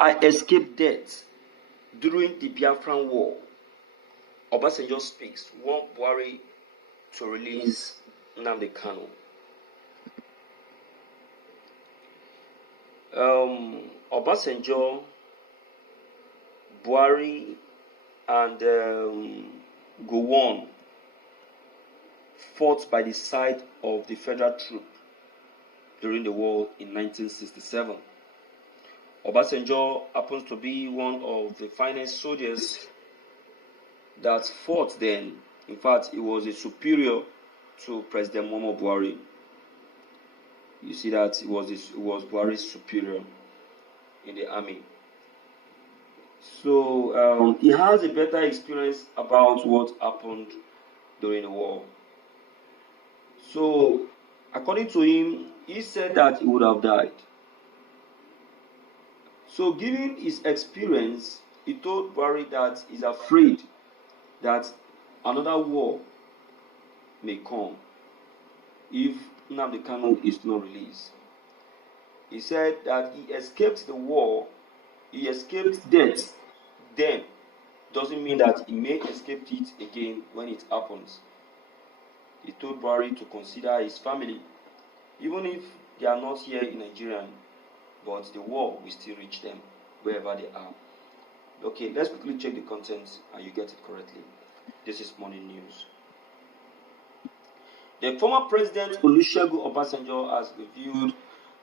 I escaped death during the Biafran war. Obasonjo speaks, want Buhari to release Nnamdi Kanu. Obasonjo, Buhari, and Gowon fought by the side of the federal troop during the war in 1967. Obasonjo happens to be one of the finest soldiers that fought then. In fact, he was a superior to President Muhammadu Buhari. You see that he was Buhari's superior in the army. So he has a better experience about what happened during the war. So according to him, he said that he would have died. So given his experience, he told Buhari that he's afraid that another war may come if Nnamdi Kanu is not released. He said that he escaped the war, he escaped death, then doesn't mean that he may escape it again when it happens. He told Buhari to consider his family, even if they are not here in Nigeria, but the war will still reach them wherever they are. Okay, let's quickly check the contents and you get it correctly. This is morning news. The former president Olusegun Obasanjo has reviewed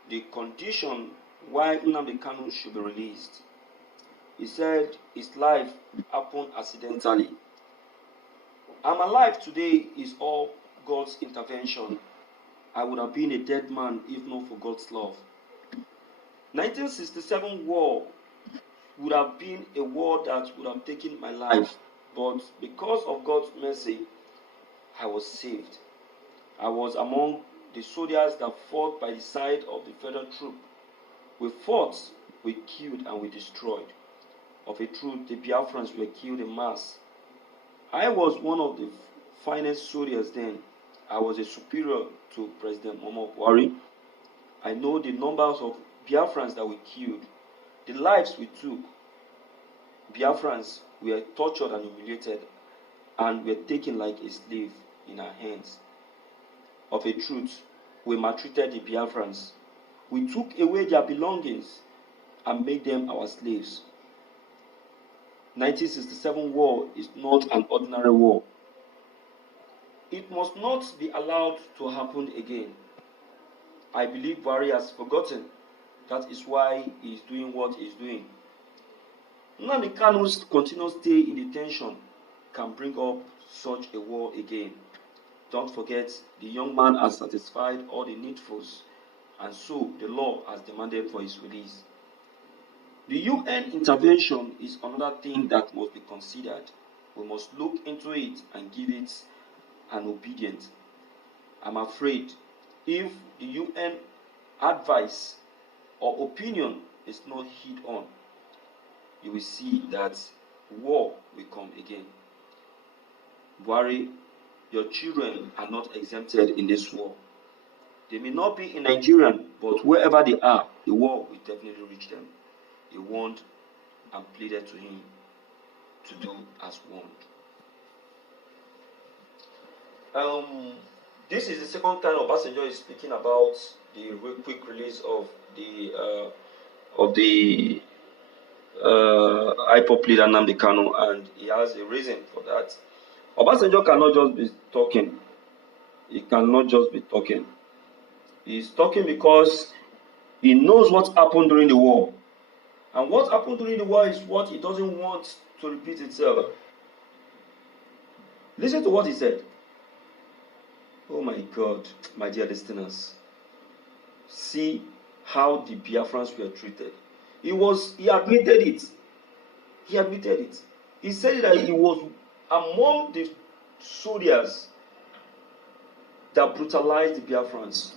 the condition why Nnamdi Kanu should be released. He said his life happened accidentally. I'm alive today is all God's intervention. I would have been a dead man if not for God's love. 1967 war would have been a war that would have taken my life, but because of God's mercy, I was saved. I was among the soldiers that fought by the side of the federal troop. We fought, we killed, and we destroyed. Of a truth, the Biafrans were killed en masse. I was one of the finest soldiers then. I was a superior to President Muhammadu Buhari. I know the numbers of Biafrans that we killed, the lives we took. Biafrans were tortured and humiliated and were taken like a slave in our hands. Of a truth, we maltreated the Biafrans. We took away their belongings and made them our slaves. 1967 war is not an ordinary war. It must not be allowed to happen again. I believe Buhari has forgotten. That is why he is doing what he is doing. Nnamdi Kanu's continuous stay in detention can bring up such a war again. Don't forget, the young man has satisfied all the needfuls, and so the law has demanded for his release. The UN intervention is another thing that must be considered. We must look into it and give it an obedience. I'm afraid if the UN advice or opinion is not heed on, you will see that war will come again. Buhari, your children are not exempted in this war. They may not be in Nigeria, but wherever they are, the war will definitely reach them. He warned and pleaded to him to do as warned. This is the second time Obasonjo is speaking about the quick release of the IPOB leader Nnamdi Kanu, and he has a reason for that. Obasonjo cannot just be talking. He cannot just be talking. He's talking because he knows what happened during the war. And what happened during the war is what he doesn't want to repeat itself. Listen to what he said. Oh my God, my dear listeners. See how the Biafrans were treated. He admitted it. He admitted it. He said that he was among the soldiers that brutalized the Biafrans.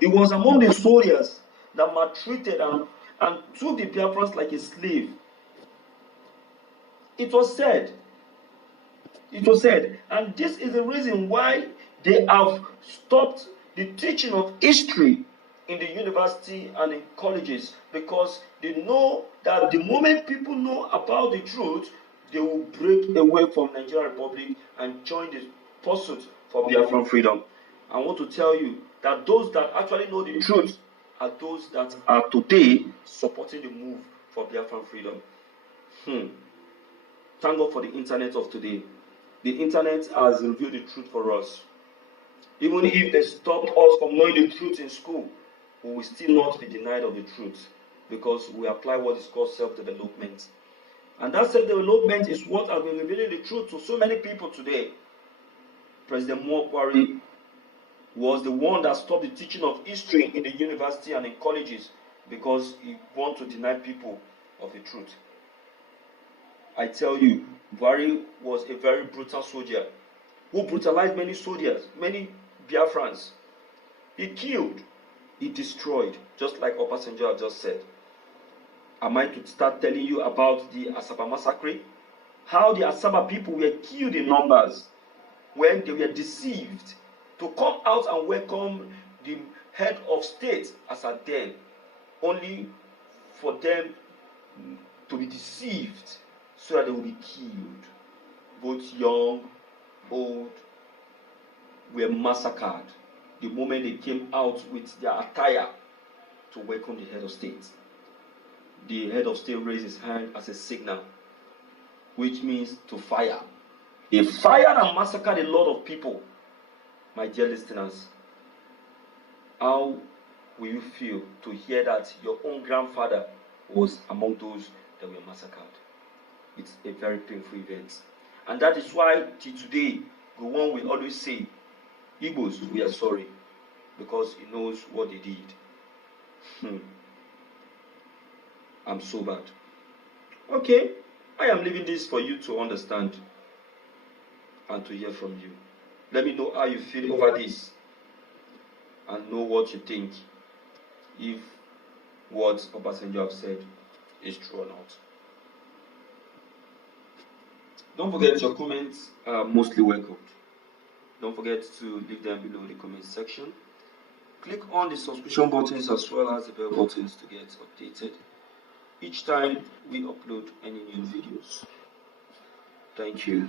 He was among the soldiers that maltreated and took the Biafrans like a slave. It was said. It was said. And this is the reason why they have stopped the teaching of history in the university and in colleges, because they know that the moment people know about the truth, they will break away from Nigerian Republic and join the pursuit for Biafran freedom. I want to tell you that those that actually know the truth are those that are today supporting the move for Biafran freedom. Thank God for the internet of today. The internet has revealed the truth for us. Even if they stopped us from knowing the truth in school, we will still not be denied of the truth, because we apply what is called self-development. And that self-development is what has been revealing the truth to so many people today. President Buhari was the one that stopped the teaching of history in the university and in colleges, because he wanted to deny people of the truth. I tell you, Buhari was a very brutal soldier who brutalized many soldiers, many Biafrans. He killed, he destroyed, just like Obasonjo have just said. Am I to start telling you about the Asaba massacre? How the Asaba people were killed in numbers when they were deceived to come out and welcome the head of state as a den, only for them to be deceived so that they will be killed. Both young, old, were massacred the moment they came out with their attire to welcome the head of state. The head of state raised his hand as a signal, which means to fire. They fired and massacred a lot of people. My dear listeners, how will you feel to hear that your own grandfather was among those that were massacred? It's a very painful event. And that is why till today, the one will always say, Igbos, we are sorry, because he knows what they did. I'm so bad. Okay, I am leaving this for you to understand and to hear from you. Let me know how you feel over this and know what you think, if what Obasonjo have said is true or not. Don't forget, your comments are mostly welcomed. Don't forget to leave them below in the comment section. Click on the subscription buttons as well as the bell buttons to get updated each time we upload any new videos. Thank you.